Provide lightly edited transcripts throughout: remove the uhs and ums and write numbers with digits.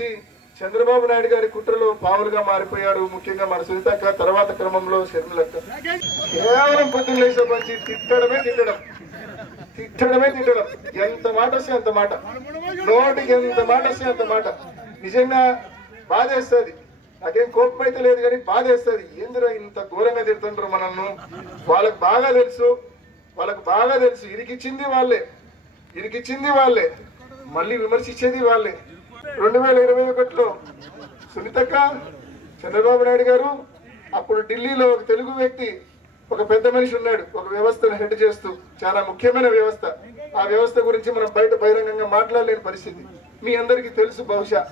వచ్చి చంద్రబాబు నాయుడు గారి కుట్రలో పావులుగా మారిపోయారు. ముఖ్యంగా మన సునీతక్క, తర్వాత క్రమంలో షర్మిలక్క. కేవలం పొద్దున్న లేసే మంచి తిట్టడమే తిట్టడం. ఎంత మాట వస్తే అంత మాట, నోటికి ఎంత మాట వస్తే అంత మాట. నిజంగా బాధేస్తుంది. నాకేం కోపం అయితే లేదు కానీ బాధేస్తుంది. ఏందిరా ఇంత ఘోరంగా తిడుతుంటారు మనల్ని. వాళ్ళకు బాగా తెలుసు ఇరికిచ్చింది వాళ్ళే, మళ్ళీ విమర్శించేది వాళ్ళే. 2021లో సునీతక్క, చంద్రబాబు నాయుడు గారు, అప్పుడు ఢిల్లీలో ఒక తెలుగు వ్యక్తి, ఒక పెద్ద మనిషి ఉన్నాడు, ఒక వ్యవస్థను హెడ్ చేస్తూ, చాలా ముఖ్యమైన వ్యవస్థ. ఆ వ్యవస్థ గురించి మనం బయట బహిరంగంగా మాట్లాడలేని పరిస్థితి మీ అందరికీ తెలుసు. బహుశా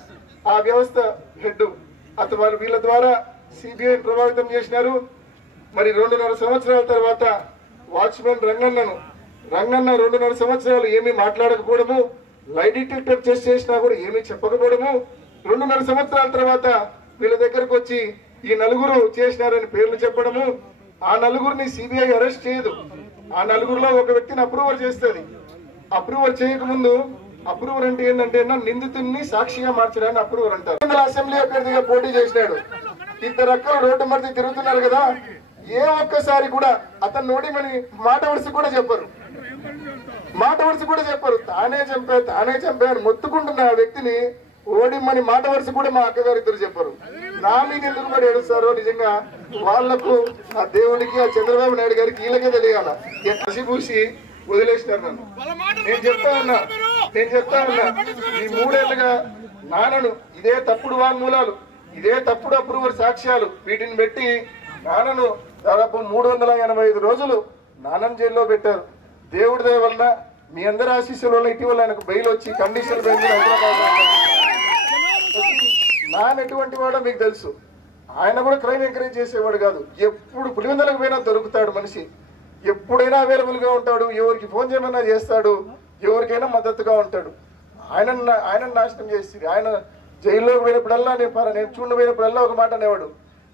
ఆ వ్యవస్థ హెడ్ అతను వీళ్ళ ద్వారా సిబిఐ ప్రభావితం చేసినారు. మరి 2.5 సంవత్సరాల తర్వాత వాచ్మెన్ రంగన్న 2.5 సంవత్సరాలు ఏమీ మాట్లాడకపోవడము, లై డిటెక్టర్ టెస్ట్ చేసినా కూడా ఏమీ చెప్పకపోవడము, 2.5 సంవత్సరాల తర్వాత వీళ్ళ దగ్గరకు వచ్చి ఈ నలుగురు చేసినారని పేర్లు చెప్పడము. ఆ నలుగురిని సిబిఐ అరెస్ట్ చేయదు. ఆ నలుగురిలో ఒక వ్యక్తిని అప్రూవర్ చేస్తుంది. అప్రూవర్ చేయకముందు, అప్రూవర్ అంటే ఏంటంటే నిందితుడిని సాక్షిగా మార్చడాన్ని అప్రూవర్ అంటారు. అసెంబ్లీ అభ్యర్థిగా పోటీ చేసినాడు. 2 అక్కలు రోడ్డు మధ్య తిరుగుతున్నారు కదా, ఏ ఒక్కసారి కూడా అతను నోడిమని మాట వరుస కూడా చెప్పరు. తానే చంపా అని మొత్తుకుంటున్న ఆ వ్యక్తిని ఓడిమని మాట వరుస కూడా మా అక్కగారు ఇద్దరు చెప్పరు. నా మీద ఎందుకు మరి ఏడుస్తారో నిజంగా వాళ్లకు, ఆ దేవుడికి, ఆ చంద్రబాబు నాయుడు గారికి వీళ్ళకే తెలియాల. కసిపూసి వదిలేసినారు నన్ను. నేను చెప్తా ఉన్నా ఈ 3 ఏళ్లుగా నాన్నను ఇదే తప్పుడు వాంగ్మూలాలు, ఇదే తప్పుడు అప్రూవర్ సాక్ష్యాలు, వీటిని పెట్టి నాన్నను దాదాపు 385 రోజులు నాన్నను జైల్లో పెట్టారు. దేవుడి దయ వల్ల, మీ అందరి ఆశీస్సుల వల్ల ఇటీవల ఆయనకు బెయిల్ వచ్చి కండిషనల్ బెయిల్ నాన్న ఎటువంటి వాడో మీకు తెలుసు. ఆయన కూడా క్రైమ్ ఎంకరేజ్ చేసేవాడు కాదు. ఎప్పుడు పులివెందులకు పోయినా దొరుకుతాడు మనిషి, ఎప్పుడైనా అవైలబుల్ గా ఉంటాడు, ఎవరికి ఫోన్ చేయమన్నా చేస్తాడు, ఎవరికైనా మద్దతుగా ఉంటాడు. ఆయన నాశనం చేసి ఆయన జైల్లోకి పోయినప్పుడల్లా నేను చూడపోయినప్పుడల్లా ఒక మాట అనేవాడు,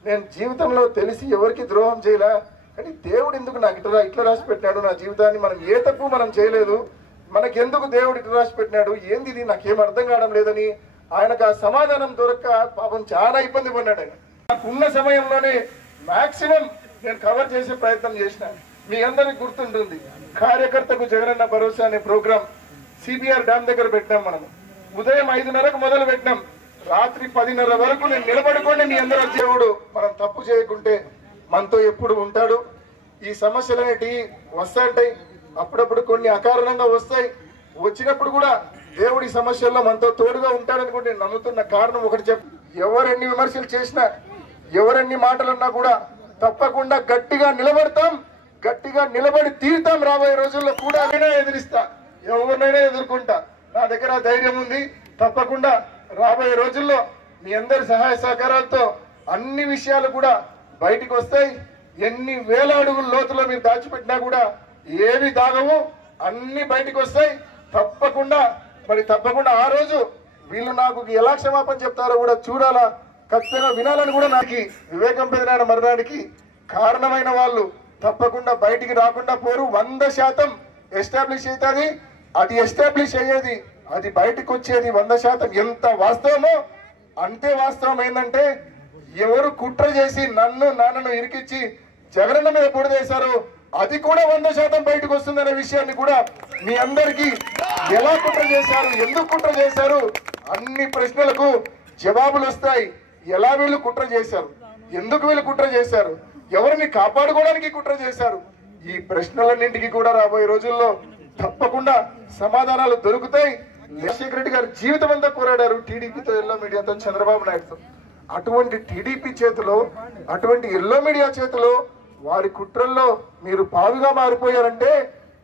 నేను జీవితంలో తెలిసి ఎవరికి ద్రోహం చేయలే, కానీ దేవుడు ఎందుకు నాకు ఇట్లా రాసి పెట్టినాడు నా జీవితాన్ని, మనం ఏ తప్పు మనం చేయలేదు, మనకెందుకు దేవుడు ఇట్లా రాసి పెట్టినాడు, ఏంది ఇది నాకేం అర్థం కావడం లేదని ఆయనకు ఆ సమాధానం దొరక్క పాపం చాలా ఇబ్బంది పడ్డాడు. ఆయన నాకున్న సమయంలోనే మాక్సిమం నేను కవర్ చేసే ప్రయత్నం చేసిన. మీ అందరికి గుర్తుంటుంది, కార్యకర్తకు జగనన్న భరోసా అనే ప్రోగ్రాం సిబిఆర్ డ్యామ్ దగ్గర పెట్టినాం. మనము ఉదయం 5:30కు మొదలు పెట్టినాం, రాత్రి 10:30 వరకు నేను నిలబడుకోండి మీ అందరూ. దేవుడు మనం తప్పు చేయకుంటే మనతో ఎప్పుడు ఉంటాడు. ఈ సమస్యలు అనేటివి వస్తాయి, అప్పుడప్పుడు కొన్ని అకారణంగా వస్తాయి. వచ్చినప్పుడు కూడా దేవుడి సమస్యల్లో మనతో తోడుగా ఉంటాడని కూడా నేను నమ్ముతున్న కారణం ఒకటి ఎవరెన్ని విమర్శలు చేసినా, ఎవరెన్ని మాటలన్నా కూడా తప్పకుండా గట్టిగా నిలబడతాం, గట్టిగా నిలబడి తీరుతాం. రాబోయే రోజుల్లో కూడా ఎదిరిస్తా, ఎవరినైనా ఎదుర్కొంటా. నా దగ్గర ధైర్యం ఉంది. తప్పకుండా రాబోయే రోజుల్లో మీ అందరి సహాయ సహకారాలతో అన్ని విషయాలు కూడా బయటికి వస్తాయి. ఎన్ని వేల అడుగుల లోతులో మీరు దాచిపెట్టినా కూడా ఏవి దాగవు, అన్ని బయటికి వస్తాయి. తప్పకుండా ఆ రోజు వీళ్ళు నాకు ఎలా క్షమాపణ చెప్తారో కూడా చూడాలా, ఖచ్చితంగా వినాలని కూడా నాకు వివేకం పెరిగిన మరణానికి కారణమైన వాళ్ళు తప్పకుండా బయటికి రాకుండా పోరు. 100% ఎస్టాబ్లిష్ అవుతుంది. అది ఎస్టాబ్లిష్ అయ్యేది, అది బయటకు వచ్చేది 100%. ఎంత వాస్తవమో అంతే వాస్తవం. ఏంటంటే ఎవరు కుట్ర చేసి నాన్నను ఇరికిచ్చి జగనన్న మీద పొడిదేశారో అది కూడా 100% బయటకు వస్తుందనే విషయాన్ని కూడా మీ అందరికీ, ఎలా కుట్ర చేశారు, ఎందుకు కుట్ర చేశారు, అన్ని ప్రశ్నలకు జవాబులు వస్తాయి. ఎలా వీళ్ళు కుట్ర చేశారు, ఎందుకు వీళ్ళు కుట్ర చేశారు, ఎవరిని కాపాడుకోవడానికి కుట్ర చేశారు, ఈ ప్రశ్నలన్నింటికి కూడా రాబోయే రోజుల్లో తప్పకుండా సమాధానాలు దొరుకుతాయి. రాజశేఖర రెడ్డి గారు జీవితం అంతా పోరాడారు టీడీపీతో, ఎల్లో మీడియాతో, చంద్రబాబు నాయుడుతో. అటువంటి టీడీపీ చేతిలో, అటువంటి ఎల్లో మీడియా చేతిలో, వారి కుట్రల్లో మీరు పావుగా మారిపోయారంటే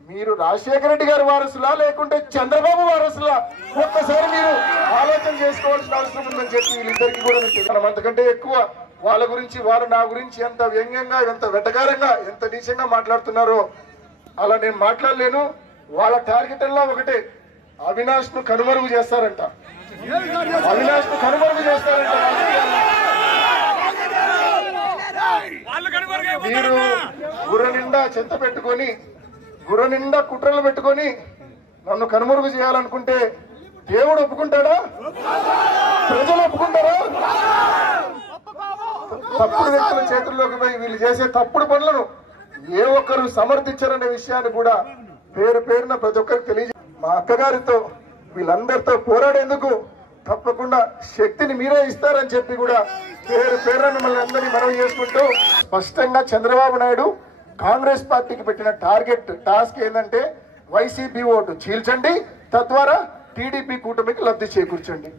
మీరు రాజశేఖర రెడ్డి గారి వారసులా లేకుంటే చంద్రబాబు వారసులా, ఒక్కసారి మీరు ఆలోచన చేసుకోవాల్సిన అవసరం ఉందని చెప్పి వీళ్ళిద్దరికీ కూడా మనం అంతకంటే ఎక్కువ వాళ్ళ గురించి, వారు నా గురించి ఎంత వ్యంగ్యంగా, ఎంత వెటకారంగా, ఎంత నీచంగా మాట్లాడుతున్నారో అలా నేను మాట్లాడలేను. వాళ్ళ టార్గెట్ అలా ఒకటే, అవినాష్ ను కనుమరుగు చేస్తారంట. మీరు గుర్ర నిండా చెత్త పెట్టుకొని, గుర్ర నిండా కుట్రలు పెట్టుకొని నన్ను కనుమరుగు చేయాలనుకుంటే దేవుడు ఒప్పుకుంటాడా? ప్రజలు ఒప్పుకుంటారా? తప్పుడు వ్యక్తుల చేతుల్లోకి పోయి వీళ్ళు చేసే తప్పుడు పనులను ఏ ఒక్కరు సమర్థించారనే విషయాన్ని కూడా పేరు పేరున ప్రతి ఒక్కరికి తెలియజే. మా అక్కగారితో వీళ్ళందరితో పోరాడేందుకు తప్పకుండా శక్తిని మీరే ఇస్తారని చెప్పి కూడా పేరు పేరున మిమ్మల్ని అందరినీ మనవి చేసుకుంటూ, స్పష్టంగా చంద్రబాబు నాయుడు కాంగ్రెస్ పార్టీకి పెట్టిన టాస్క్ ఏంటంటే వైసీపీ ఓటు చీల్చండి, తద్వారా టీడీపీ కూటమికి లబ్ధి చేకూర్చండి.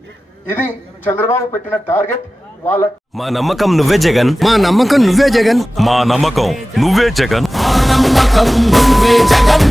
ఇది చంద్రబాబు పెట్టిన టార్గెట్. వాళ్ళ మా నమ్మకం నువ్వే జగన్, మా నమ్మకం నువ్వే జగన్, మా నమ్మకం నువ్వే జగన్, మా నమ్మకం నువ్వే జగన్,